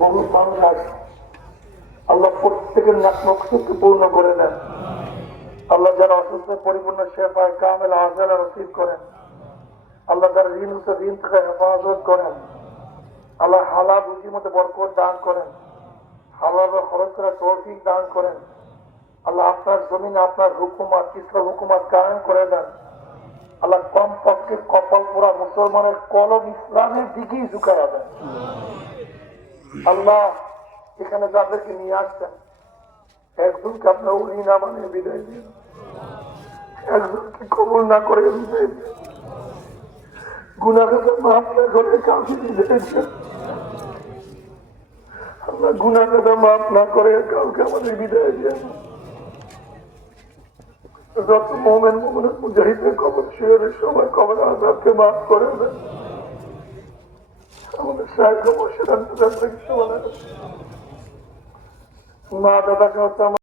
বহু মানুষ আছে। আল্লাহ প্রত্যেকের নাকমককে পূর্ণ করে দেন। আল্লাহ যারা অসুস্থ পরিপূর্ণ শেফায় কামেল আজলা নসিব করেন। আল্লাহ যারা ঋণ হচ্ছে ঋণ থেকে হেফাজত করেন। আল্লাহ হালাল রুজির মধ্যে বরকত দান করেন। হালাল খরচ করার তৌফিক দান করেন। আল্লাহ আপনার জমিনে আপনার হুকুমত ইসলাম হুকুমত কায়েম করে দেন। আল্লাহ কম পক্ষে কপাল পোড়া মুসলমানের কলম ইসলামের দিকেই ঝুঁকাইয়া দেন। আল্লাহ এখানে যাদেরকে নিয়ে আসছেন, একজনকে আপনার উনি না বানিয়ে বিদায় দিন, একজনকে কবুল না করে বিদায় দিন, গুনাহকে মাফ না করে কাউকে বিদায় দিন। আল্লাহ গুনাহকে মাফ না করে কাউকে আমাদের বিদায় দেন। যত মোমেন মোমেনের মুজাহিদের কবর শিয়রের সময় কবর আযাবকে মাফ করে দেন। আমাদের শাইখ মুর্শিদ মা দাদাকে